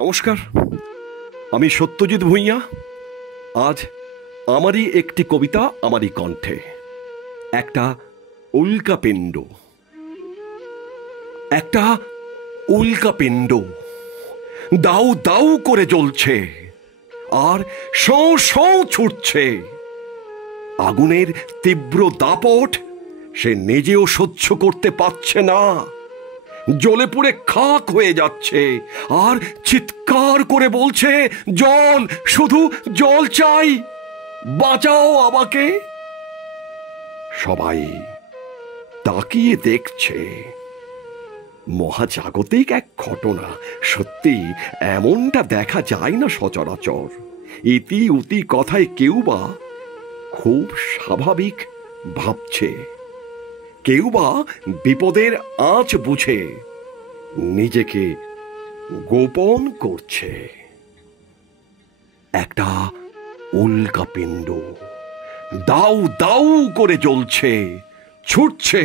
নমস্কার, আমি সত্যজিৎ ভূঁইয়া। আজ আমারই একটি কবিতা, আমারই কণ্ঠে। একটা উল্কাপিণ্ড। একটা উল্কাপিণ্ড দাউ দাউ করে জ্বলছে আর শোঁ শোঁ ছুটছে। আগুনের তীব্র দাপট সে নিজেও সহ্য করতে পারছে না। জ্বলে পুড়ে খাক হয়ে যাচ্ছে আর চিৎকার করে বলছে, জল, শুধু জল চাই, বাঁচাও আমাকে। সবাই তাকিয়ে দেখছে। মহাজাগতিক এক ঘটনা, সত্যি এমনটা দেখা যায় না সচরাচর। ইতি উতি কথায় কেউ বা খুব স্বাভাবিক ভাবছে, কেউ বা বিপদের আঁচ বুঝে নিজেকে গোপন করছে। একটা উল্কাপিণ্ড দাউ দাউ করে জ্বলছে, ছুটছে,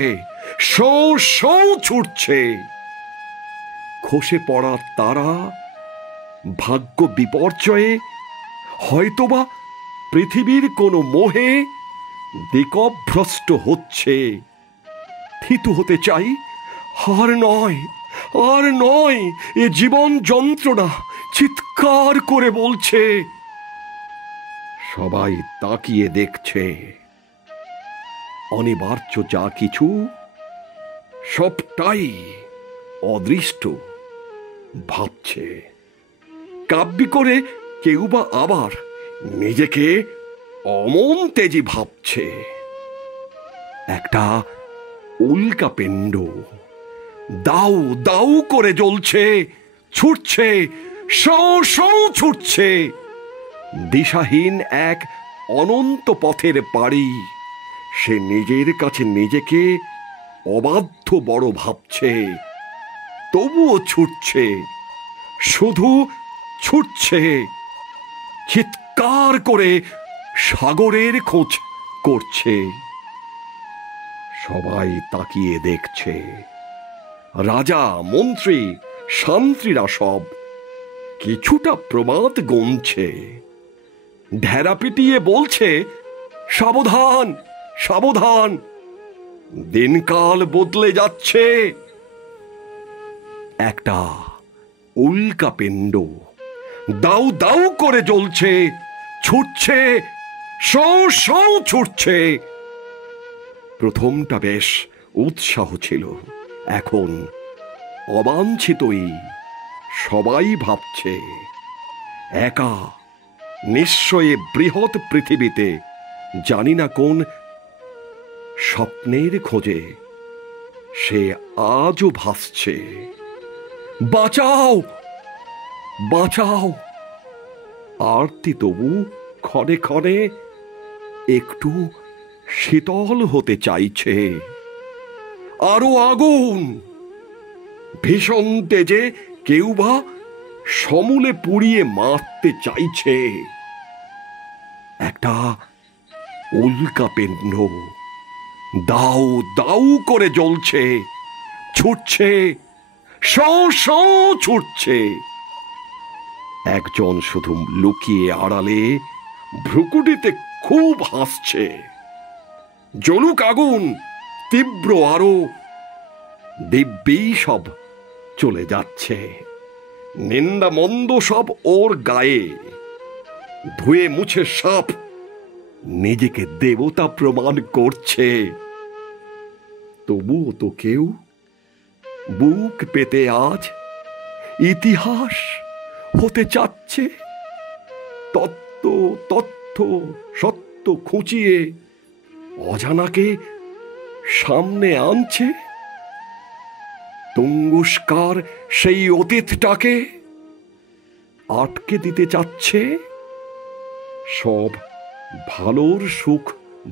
শোঁ শোঁ ছুটছে। খসে পড়া তারা, ভাগ্য বিপর্যয়ে, হয়তোবা পৃথিবীর কোনো মোহে দিকভ্রষ্ট হচ্ছে। থিতু হতে চাই, আর নয়, আর নয়, এ জীবন যন্ত্রণা চিৎকার করে বলছে। সবাই তাকিয়ে দেখছে। অনিবার্য যা কিছু, সবটাই অদৃষ্ট ভাবছে। কাব্যি করে কেউ বা আবার নিজেকে অমন তেজি ভাবছে। একটা উল্কাপিণ্ড দাউ দাউ করে জ্বলছে, ছুটছে, শোঁ শোঁ ছুটছে। দিশাহীন এক অনন্ত পথের পাড়ি। সে নিজের কাছে নিজেকে অবাধ্য বড় ভাবছে, তবুও ছুটছে, শুধু ছুটছে। চিৎকার করে সাগরের খোঁজ করছে। সবাই তাকিয়ে দেখছে। রাজা, মন্ত্রী, শান্ত্রীরা সব কিছুটা প্রমাদ গুনছে। ঢেরা পিটিয়ে বলছে, সাবধান, সাবধান, দিনকাল বদলে যাচ্ছে। একটা উল্কাপিণ্ড দাউ দাউ করে জ্বলছে, ছুটছে, শোঁ শোঁ ছুটছে। প্রথমটা বেশ উৎসাহ ছিল, এখন অবাঞ্ছিতই সবাই ভাবছে। একা নিশ্চয়ই বৃহৎ পৃথিবীতে জানি না কোন স্বপ্নের খোঁজে সে আজও ভাসছে। বাঁচাও, বাঁচাও। আরতি তবু ক্ষণে ক্ষণে একটু শীতল হতে চাইছে। আরো আগুন, ভীষণ তেজে কেউ বা সমূলে পুড়িয়ে মারতে চাইছে। একটা উল্কাপিণ্ড দাউ দাউ করে জ্বলছে, ছুটছে, শোঁ শোঁ ছুটছে। একজন শুধু লুকিয়ে আড়ালে ভ্রুকুটিতে খুব হাসছে। জ্বলুক আগুন তীব্র আরো, দিব্যি সব চলে যাচ্ছে। নিন্দা মন্দ সব ওর গায়ে, ধুয়ে মুছে সাপ নিজেকে দেবতা প্রমাণ করছে। তবুও তো কেউ বুক পেতে আজ ইতিহাস হতে চাচ্ছে। তত্ত্ব, তথ্য, সত্য খুঁচিয়ে অজানাকে সামনে আনছে। তুঙ্গুষ্কার সেই অতীতটাকে আটকে দিতে চাচ্ছে। সব ভালোর সুখ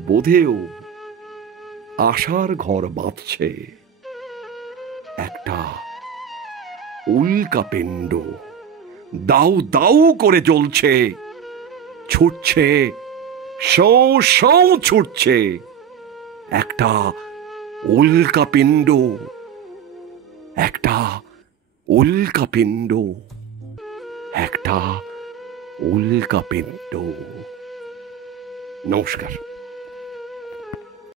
বোধেও আশার ঘর বাঁধছে। একটা উল্কাপিণ্ড দাউ দাউ করে জ্বলছে, ছুটছে, শোঁ শোঁ ছুটছে। একটা উল্কাপিণ্ড, একটা উল্কাপিণ্ড। এটা উল্কাপিণ্ড। নমস্কার।